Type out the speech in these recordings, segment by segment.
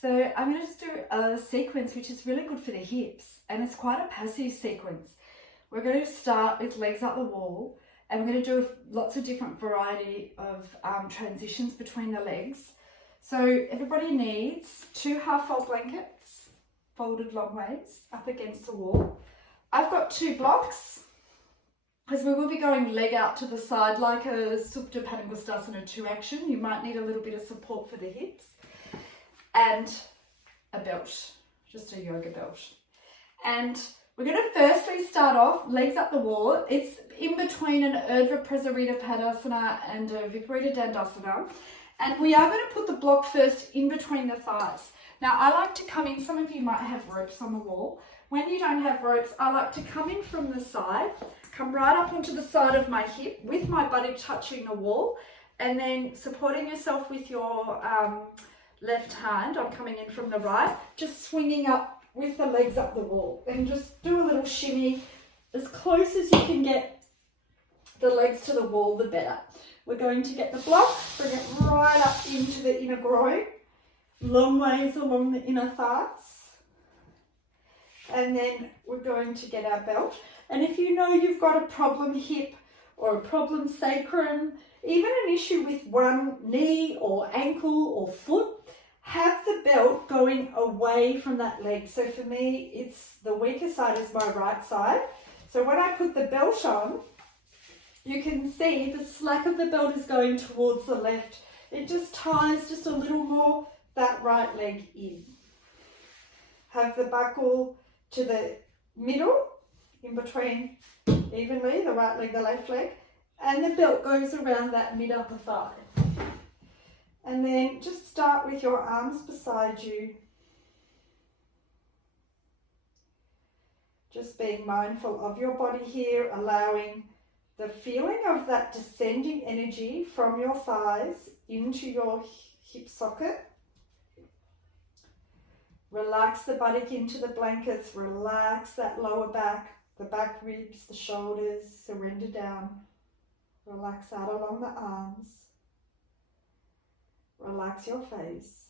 So I'm going to just do a sequence which is really good for the hips, and it's quite a passive sequence. We're going to start with legs up the wall, and we're going to do lots of different variety of transitions between the legs. So everybody needs 2 half-fold blankets, folded long ways, up against the wall. I've got 2 blocks, because we will be going leg out to the side like a Supta Padangusthasana 2 action. You might need a little bit of support for the hips. And a belt, just a yoga belt. And we're going to firstly start off legs up the wall. It's in between an Urdhva Prasarita Padasana and a Viparita Dandasana. And we are going to put the block first in between the thighs. Now I like to come in, some of you might have ropes on the wall. When you don't have ropes, I like to come in from the side, come right up onto the side of my hip with my body touching the wall, and then supporting yourself with your left hand. I'm coming in from the right, just swinging up with the legs up the wall, and just do a little shimmy as close as you can get the legs to the wall, the better. We're going to get the block, bring it right up into the inner groin, long ways along the inner thighs, and then we're going to get our belt. And if you know you've got a problem hip or a problem sacrum, even an issue with one knee or ankle or foot, have the belt going away from that leg. So for me, it's the weaker side is my right side. So when I put the belt on, you can see the slack of the belt is going towards the left. It just ties just a little more that right leg in. Have the buckle to the middle, in between evenly, the right leg, the left leg, and the belt goes around that mid upper thigh. And then just start with your arms beside you. Just being mindful of your body here, allowing the feeling of that descending energy from your thighs into your hip socket. Relax the buttock into the blankets, relax that lower back, the back ribs, the shoulders, surrender down. Relax out along the arms. Relax your face.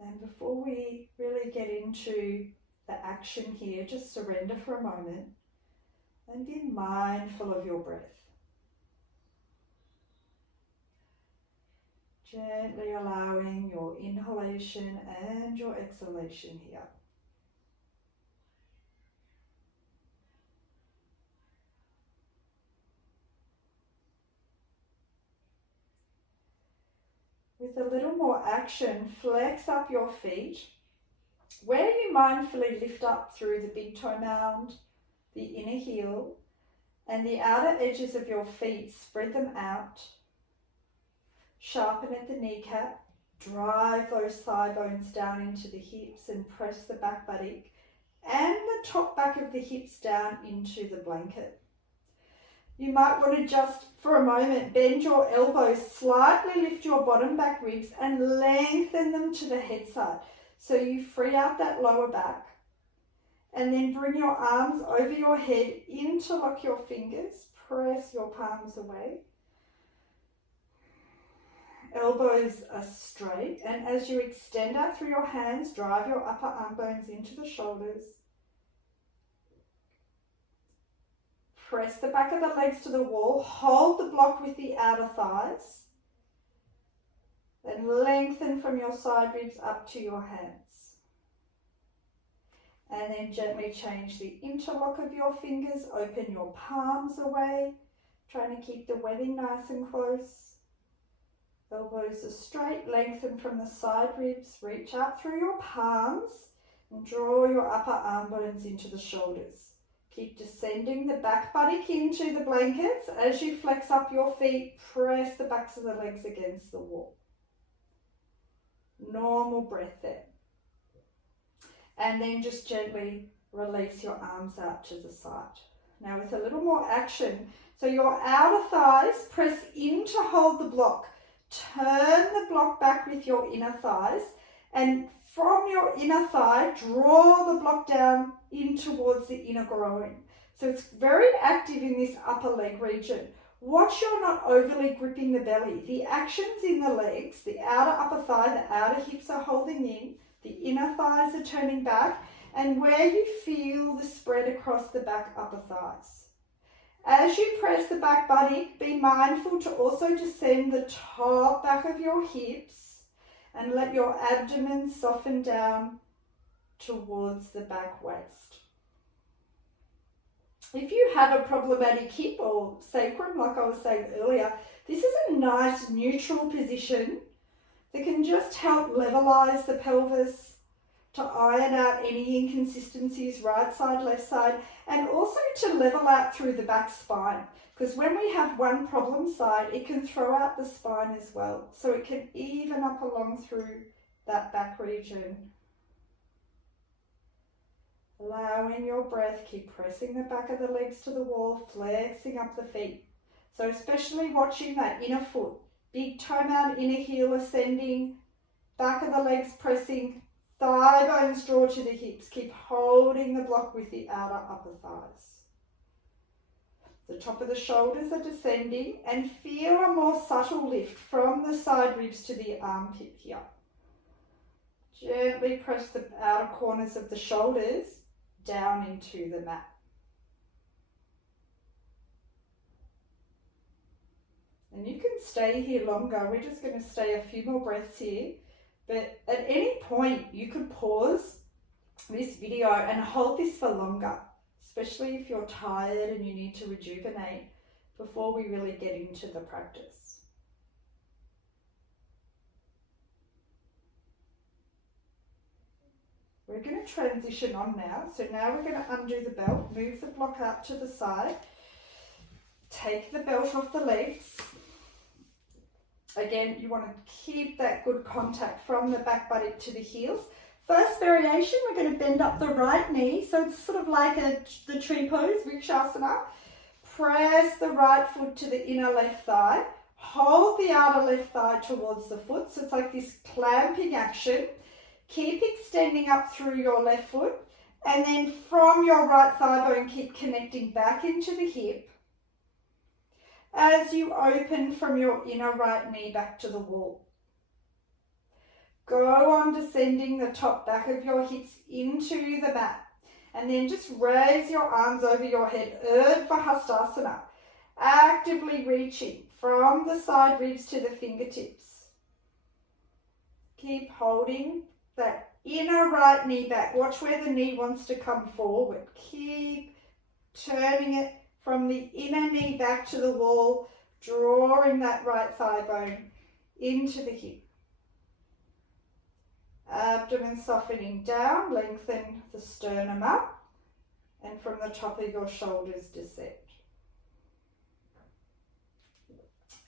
And before we really get into the action here, just surrender for a moment and be mindful of your breath. Gently allowing your inhalation and your exhalation here. With a little more action, flex up your feet. Where you mindfully lift up through the big toe mound, the inner heel, and the outer edges of your feet, spread them out. Sharpen at the kneecap, drive those thigh bones down into the hips and press the back buttock and the top back of the hips down into the blanket. You might want to just for a moment bend your elbows, slightly lift your bottom back ribs and lengthen them to the head side. So you free out that lower back, and then bring your arms over your head, interlock your fingers, press your palms away. Elbows are straight, and as you extend out through your hands, drive your upper arm bones into the shoulders. Press the back of the legs to the wall, hold the block with the outer thighs, then lengthen from your side ribs up to your hands. And then gently change the interlock of your fingers, open your palms away, trying to keep the webbing nice and close. Elbows are straight, lengthen from the side ribs, reach out through your palms and draw your upper arm bones into the shoulders. Keep descending the back buttock into the blankets. As you flex up your feet, press the backs of the legs against the wall. Normal breath there. And then just gently release your arms out to the side. Now with a little more action. So your outer thighs press in to hold the block. Turn the block back with your inner thighs, and from your inner thigh, draw the block down in towards the inner groin. So it's very active in this upper leg region. Watch you're not overly gripping the belly. The actions in the legs, the outer upper thigh, the outer hips are holding in, the inner thighs are turning back, and where you feel the spread across the back upper thighs. As you press the back buttock, be mindful to also descend the top back of your hips and let your abdomen soften down towards the back waist. If you have a problematic hip or sacrum, like I was saying earlier, this is a nice neutral position that can just help levelize the pelvis, to iron out any inconsistencies, right side, left side, and also to level out through the back spine. Because when we have one problem side, it can throw out the spine as well. So it can even up along through that back region. Allowing your breath, keep pressing the back of the legs to the wall, flexing up the feet. So especially watching that inner foot, big toe mount, inner heel ascending, back of the legs pressing, thigh bones draw to the hips. Keep holding the block with the outer upper thighs. The top of the shoulders are descending and feel a more subtle lift from the side ribs to the armpit here. Gently press the outer corners of the shoulders down into the mat. And you can stay here longer. We're just going to stay a few more breaths here. But at any point, you could pause this video and hold this for longer, especially if you're tired and you need to rejuvenate before we really get into the practice. We're going to transition on now. So now we're going to undo the belt, move the block out to the side, take the belt off the legs. Again, you want to keep that good contact from the back buttock to the heels. First variation, we're going to bend up the right knee. So it's sort of like the tree pose, Vrikshasana. Press the right foot to the inner left thigh. Hold the outer left thigh towards the foot. So it's like this clamping action. Keep extending up through your left foot. And then from your right thigh bone, keep connecting back into the hip as you open from your inner right knee back to the wall. Go on descending the top back of your hips into the mat. And then just raise your arms over your head, Urdhva Hastasana. Actively reaching from the side ribs to the fingertips. Keep holding that inner right knee back. Watch where the knee wants to come forward. Keep turning it from the inner knee back to the wall, drawing that right thigh bone into the hip. Abdomen softening down, lengthen the sternum up, and from the top of your shoulders descend.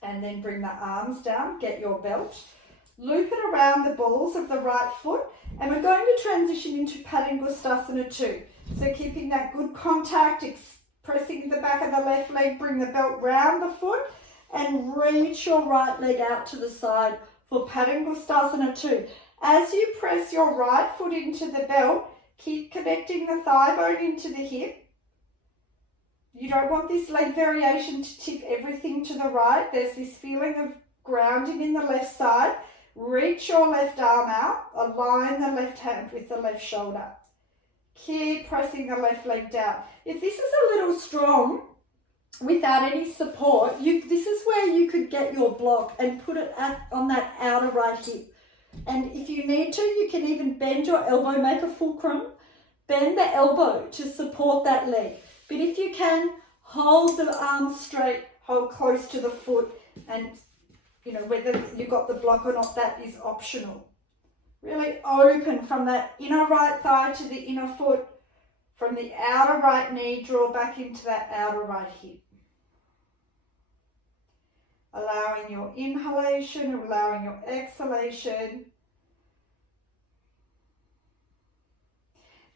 And then bring the arms down, get your belt, loop it around the balls of the right foot, and we're going to transition into Padangusthasana 2. So keeping that good contact, pressing the back of the left leg, bring the belt round the foot and reach your right leg out to the side for Padangusthasana 2. As you press your right foot into the belt, keep connecting the thigh bone into the hip. You don't want this leg variation to tip everything to the right. There's this feeling of grounding in the left side. Reach your left arm out, align the left hand with the left shoulder. Keep pressing the left leg down. If this is a little strong without any support, this is where you could get your block and put it on that outer right hip. And if you need to, you can even bend your elbow, make a fulcrum, bend the elbow to support that leg. But if you can, hold the arms straight, hold close to the foot, and whether you've got the block or not, that is optional. Really open from that inner right thigh to the inner foot, from the outer right knee, draw back into that outer right hip. Allowing your inhalation, allowing your exhalation.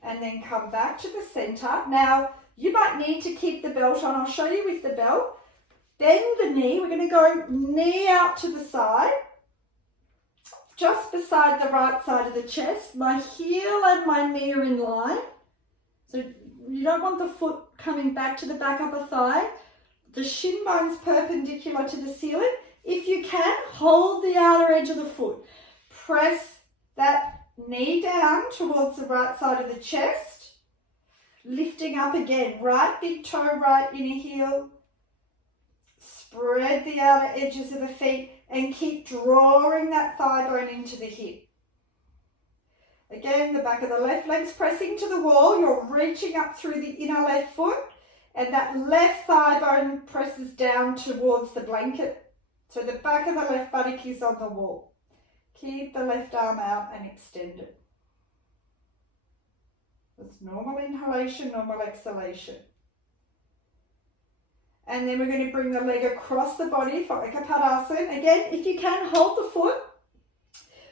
And then come back to the center. Now, you might need to keep the belt on. I'll show you with the belt. Bend the knee. We're going to go knee out to the side, just beside the right side of the chest. My heel and my knee are in line. So you don't want the foot coming back to the back upper thigh. the shin bones perpendicular to the ceiling. If you can, hold the outer edge of the foot. Press that knee down towards the right side of the chest. Lifting up again, right big toe, right inner heel. Spread the outer edges of the feet and keep drawing that thigh bone into the hip. Again, the back of the left leg's pressing to the wall. You're reaching up through the inner left foot and that left thigh bone presses down towards the blanket. So the back of the left buttock is on the wall. Keep the left arm out and extend it. That's normal inhalation, normal exhalation. And then we're going to bring the leg across the body for Eka Padasana. Again, if you can, hold the foot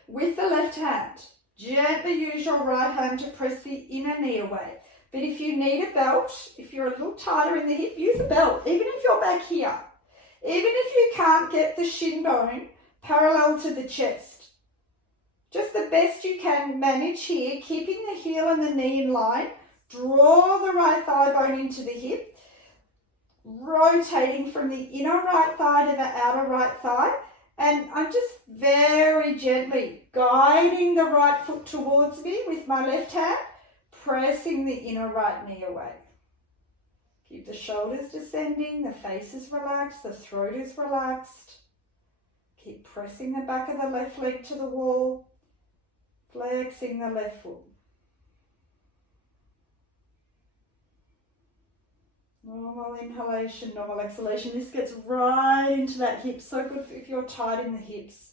with the left hand. Gently use your right hand to press the inner knee away. But if you need a belt, if you're a little tighter in the hip, use a belt, even if you're back here. Even if you can't get the shin bone parallel to the chest. Just the best you can manage here, keeping the heel and the knee in line. Draw the right thigh bone into the hip. Rotating from the inner right thigh to the outer right thigh, and I'm just very gently guiding the right foot towards me with my left hand, pressing the inner right knee away. Keep the shoulders descending, the face is relaxed, the throat is relaxed. Keep pressing the back of the left leg to the wall, flexing the left foot. Normal inhalation, normal exhalation. This gets right into that hip. So good if you're tight in the hips.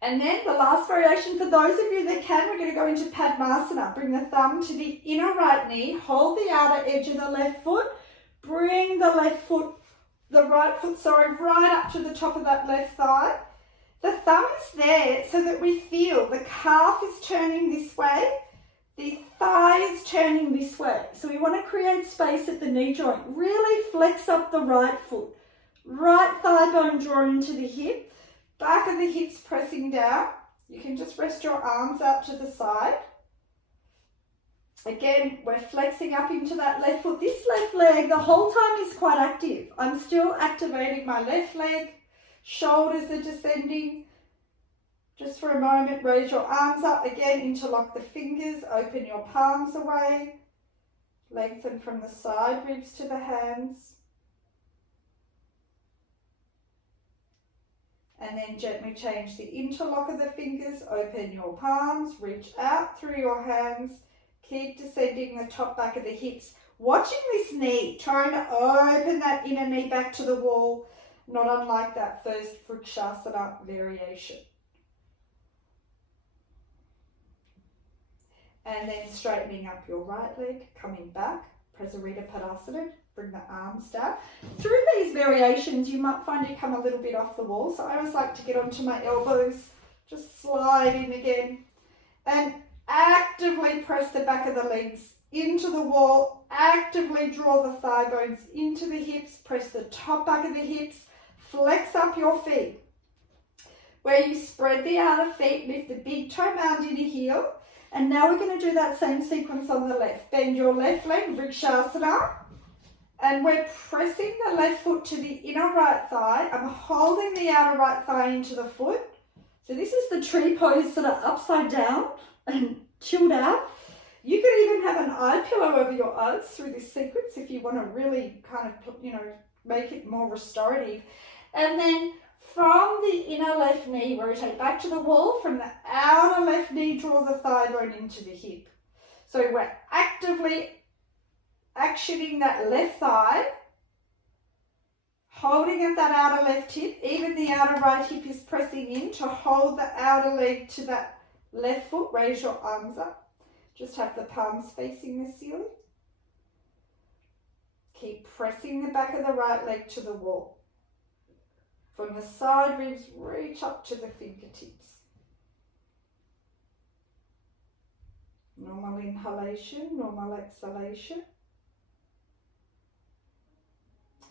And then the last variation, for those of you that can, we're going to go into Padmasana. Bring the thumb to the inner right knee. Hold the outer edge of the left foot. Bring the right foot, right up to the top of that left thigh. The thumb is there so that we feel the calf is turning this way. The thigh is turning this way. So we want to create space at the knee joint. Really flex up the right foot. Right thigh bone drawn into the hip. Back of the hips pressing down. You can just rest your arms out to the side. Again, we're flexing up into that left foot. This left leg, the whole time is quite active. I'm still activating my left leg. Shoulders are descending. Just for a moment, raise your arms up. Again, interlock the fingers. Open your palms away. Lengthen from the side ribs to the hands. And then gently change the interlock of the fingers. Open your palms. Reach out through your hands. Keep descending the top back of the hips. Watching this knee. Trying to open that inner knee back to the wall. Not unlike that first Vrikshasana variation. And then straightening up your right leg, coming back, Prasarita Padasana, bring the arms down. Through these variations, you might find you come a little bit off the wall. So I always like to get onto my elbows, just slide in again, and actively press the back of the legs into the wall, actively draw the thigh bones into the hips, press the top back of the hips, flex up your feet. Where you spread the outer feet, lift the big toe mound inner heel. And now we're going to do that same sequence on the left. Bend your left leg, Vrikshasana. And we're pressing the left foot to the inner right thigh. I'm holding the outer right thigh into the foot. So this is the tree pose, sort of upside down and chilled out. You could even have an eye pillow over your eyes through this sequence if you want to really kind of, make it more restorative. And then from the inner left knee, rotate back to the wall. From the outer left knee, draw the thigh bone into the hip. So we're actively actioning that left thigh, holding at that outer left hip. Even the outer right hip is pressing in to hold the outer leg to that left foot. Raise your arms up. Just have the palms facing the ceiling. Keep pressing the back of the right leg to the wall. From the side ribs, reach up to the fingertips. Normal inhalation, normal exhalation.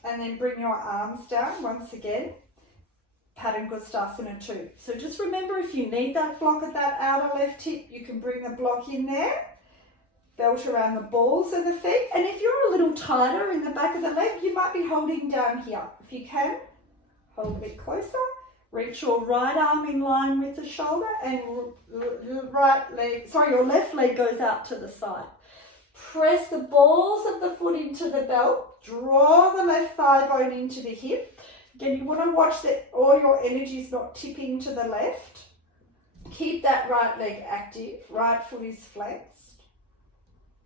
And then bring your arms down once again. Padangusthasana 2. So just remember, if you need that block at that outer left hip, you can bring the block in there. belt around the balls of the feet. And if you're a little tighter in the back of the leg, you might be holding down here. If you can, hold a bit closer. Reach your right arm in line with the shoulder and your left leg goes out to the side. Press the balls of the foot into the belt. Draw the left thigh bone into the hip. Again, you want to watch that all your energy is not tipping to the left. Keep that right leg active. Right foot is flexed.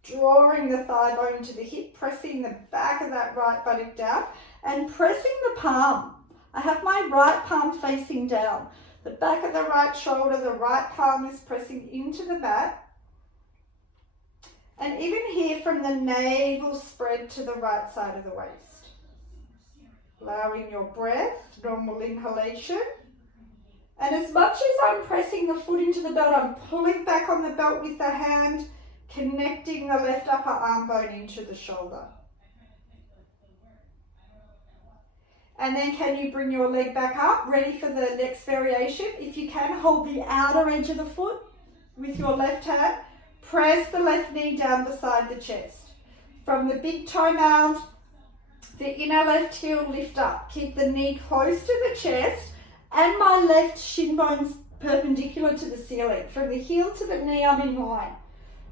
Drawing the thigh bone to the hip, pressing the back of that right buttock down and pressing the palm. I have my right palm facing down. The back of the right shoulder, the right palm is pressing into the mat. And even here from the navel spread to the right side of the waist. Allowing your breath, normal inhalation. And as much as I'm pressing the foot into the belt, I'm pulling back on the belt with the hand, connecting the left upper arm bone into the shoulder. And then can you bring your leg back up, ready for the next variation? If you can, hold the outer edge of the foot with your left hand. Press the left knee down beside the chest. From the big toe mound, the inner left heel lift up. Keep the knee close to the chest and my left shin bones perpendicular to the ceiling. From the heel to the knee, I'm in line.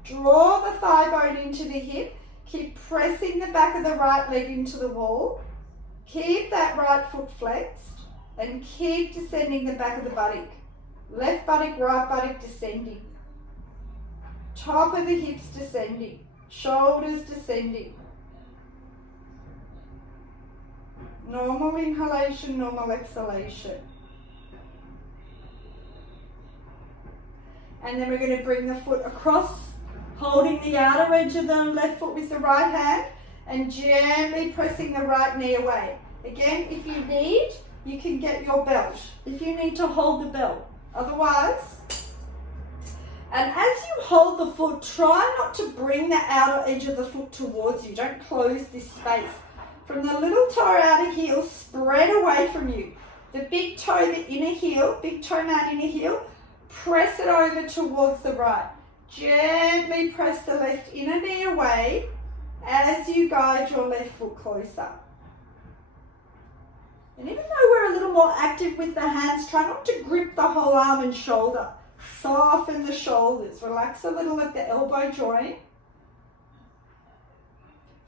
Draw the thigh bone into the hip. Keep pressing the back of the right leg into the wall. Keep that right foot flexed and keep descending the back of the buttock. Left buttock, right buttock descending. Top of the hips descending. Shoulders descending. Normal inhalation, normal exhalation. And then we're going to bring the foot across, holding the outer edge of the left foot with the right hand and gently pressing the right knee away. Again, if you need, you can get your belt. If you need to hold the belt. Otherwise, and as you hold the foot, try not to bring the outer edge of the foot towards you. Don't close this space. From the little toe outer heel, spread away from you. The big toe, the inner heel, big toe mat inner heel, press it over towards the right. Gently press the left inner knee away as you guide your left foot closer. And even though we're a little more active with the hands, try not to grip the whole arm and shoulder. Soften the shoulders. Relax a little at the elbow joint.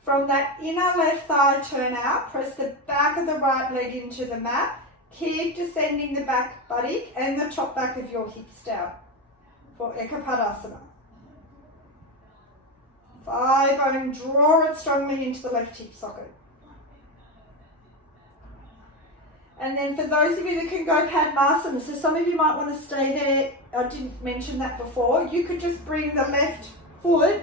From that inner left thigh, turn out. Press the back of the right leg into the mat. Keep descending the back buttock and the top back of your hips down for Ekapadasana. Thigh bone, draw it strongly into the left hip socket. And then for those of you that can go Padmasana, so some of you might want to stay there, I didn't mention that before, you could just bring the left foot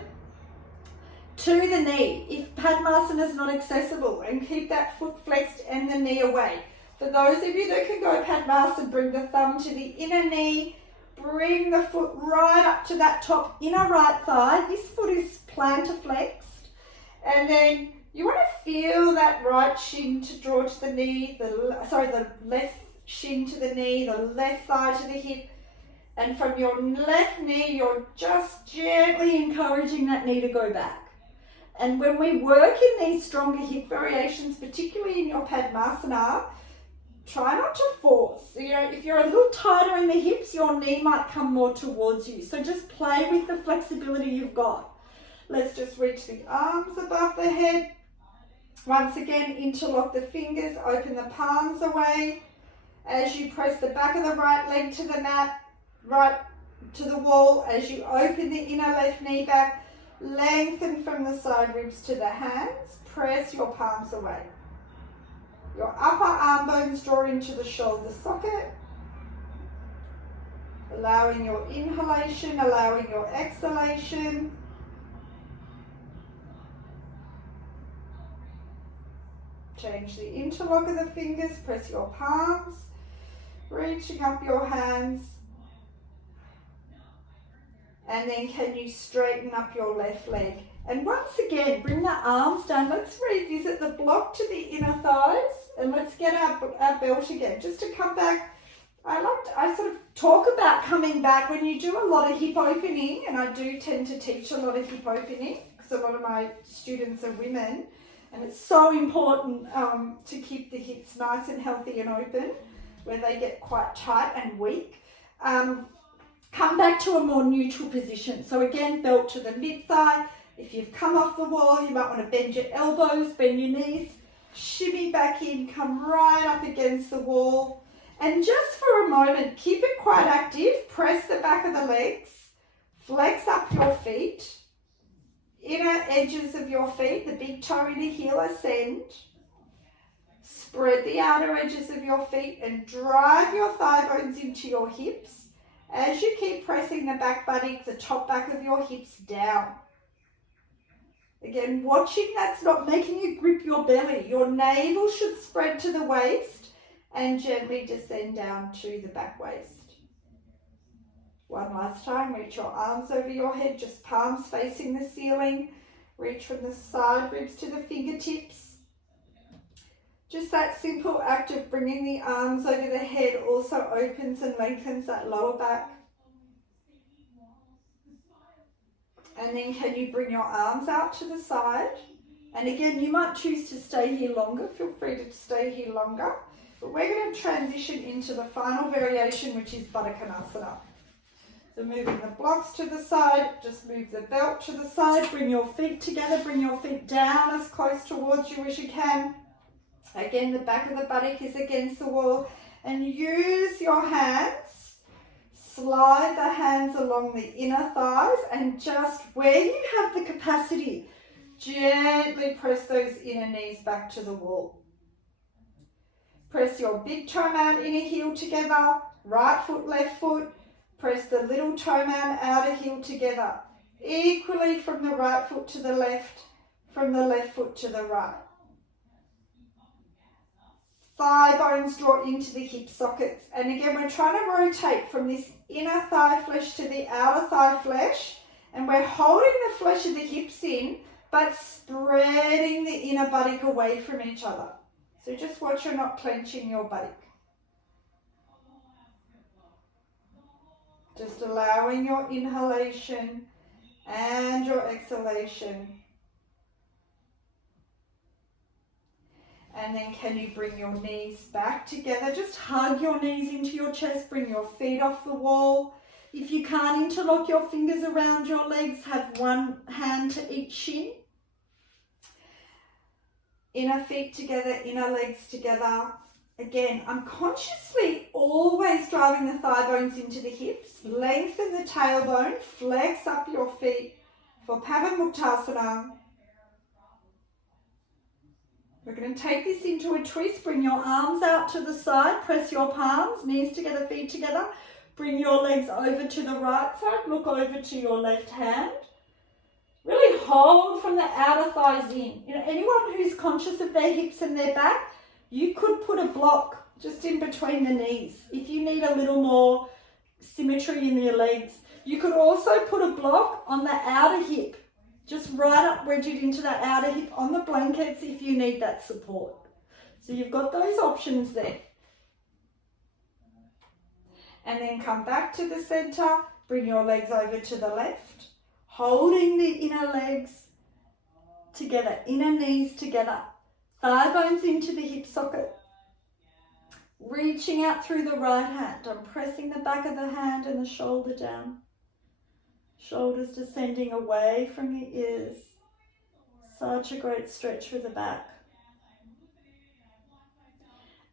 to the knee if Padmasana is not accessible and keep that foot flexed and the knee away. For those of you that can go Padmasana, bring the thumb to the inner knee, bring the foot right up to that top inner right thigh. This foot is plantar flexed. And then you want to feel that right shin to draw to the knee, the left shin to the knee, the left thigh to the hip. And from your left knee, you're just gently encouraging that knee to go back. And when we work in these stronger hip variations, particularly in your Padmasana, try not to force. If you're a little tighter in the hips, your knee might come more towards you. So just play with the flexibility you've got. Let's just reach the arms above the head. Once again, interlock the fingers, open the palms away. As you press the back of the right leg to the mat, right to the wall, as you open the inner left knee back, lengthen from the side ribs to the hands, press your palms away. Your upper arm bones draw into the shoulder socket, allowing your inhalation, allowing your exhalation. Change the interlock of the fingers, press your palms, reaching up your hands. And then can you straighten up your left leg? And once again, bring the arms down. Let's revisit the block to the inner thighs and let's get our belt again. Just to come back I sort of talk about coming back when you do a lot of hip opening, and I do tend to teach a lot of hip opening because a lot of my students are women, and it's so important to keep the hips nice and healthy and open where they get quite tight and weak. Come back to a more neutral position. So again, belt to the mid-thigh. If you've come off the wall, you might want to bend your elbows, bend your knees, shimmy back in, come right up against the wall. And just for a moment, keep it quite active. Press the back of the legs, flex up your feet, inner edges of your feet, the big toe and the heel ascend. Spread the outer edges of your feet and drive your thigh bones into your hips as you keep pressing the back buttock, the top back of your hips down. Again, watching that's not making you grip your belly. Your navel should spread to the waist and gently descend down to the back waist. One last time, reach your arms over your head, just palms facing the ceiling. Reach from the side ribs to the fingertips. Just that simple act of bringing the arms over the head also opens and lengthens that lower back. And then can you bring your arms out to the side? And again, you might choose to stay here longer. Feel free to stay here longer. But we're going to transition into the final variation, which is Baddha Konasana. So moving the blocks to the side, just move the belt to the side, bring your feet together, bring your feet down as close towards you as you can. Again, the back of the buttock is against the wall, and use your hands, slide the hands along the inner thighs, and just where you have the capacity, gently press those inner knees back to the wall. Press your big toe mound inner heel together, right foot, left foot. Press the little toe mound outer heel together. Equally from the right foot to the left, from the left foot to the right. Thigh bones draw into the hip sockets. And again, we're trying to rotate from this inner thigh flesh to the outer thigh flesh. And we're holding the flesh of the hips in, but spreading the inner buttock away from each other. So just watch you're not clenching your buttock. Just allowing your inhalation and your exhalation. And then can you bring your knees back together? Just hug your knees into your chest, bring your feet off the wall. If you can't interlock your fingers around your legs, have one hand to each shin. Inner feet together, inner legs together. Again, unconsciously always driving the thigh bones into the hips. Lengthen the tailbone, flex up your feet for Pavanmuktasana. We're going to take this into a twist. Bring your arms out to the side, press your palms, knees together, feet together. Bring your legs over to the right side, look over to your left hand. Really hold from the outer thighs in. You know, anyone who's conscious of their hips and their back, you could put a block just in between the knees. If you need a little more symmetry in your legs, you could also put a block on the outer hip, just right up rigid into that outer hip on the blankets if you need that support. So you've got those options there. And then come back to the center, bring your legs over to the left. Holding the inner legs together, inner knees together, thigh bones into the hip socket. Reaching out through the right hand. I'm pressing the back of the hand and the shoulder down. Shoulders descending away from the ears. Such a great stretch for the back.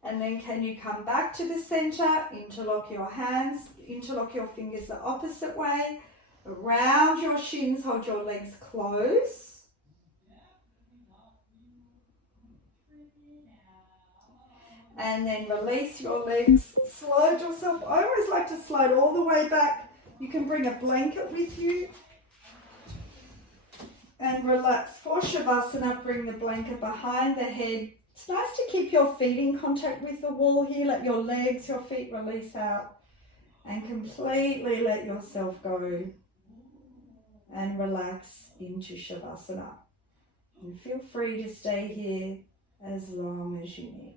And then can you come back to the center, interlock your hands, interlock your fingers the opposite way. Around your shins, hold your legs close. And then release your legs, slide yourself. I always like to slide all the way back. You can bring a blanket with you. And relax. For Shavasana, bring the blanket behind the head. It's nice to keep your feet in contact with the wall here. Let your legs, your feet release out. And completely let yourself go. And relax into Shavasana. And feel free to stay here as long as you need.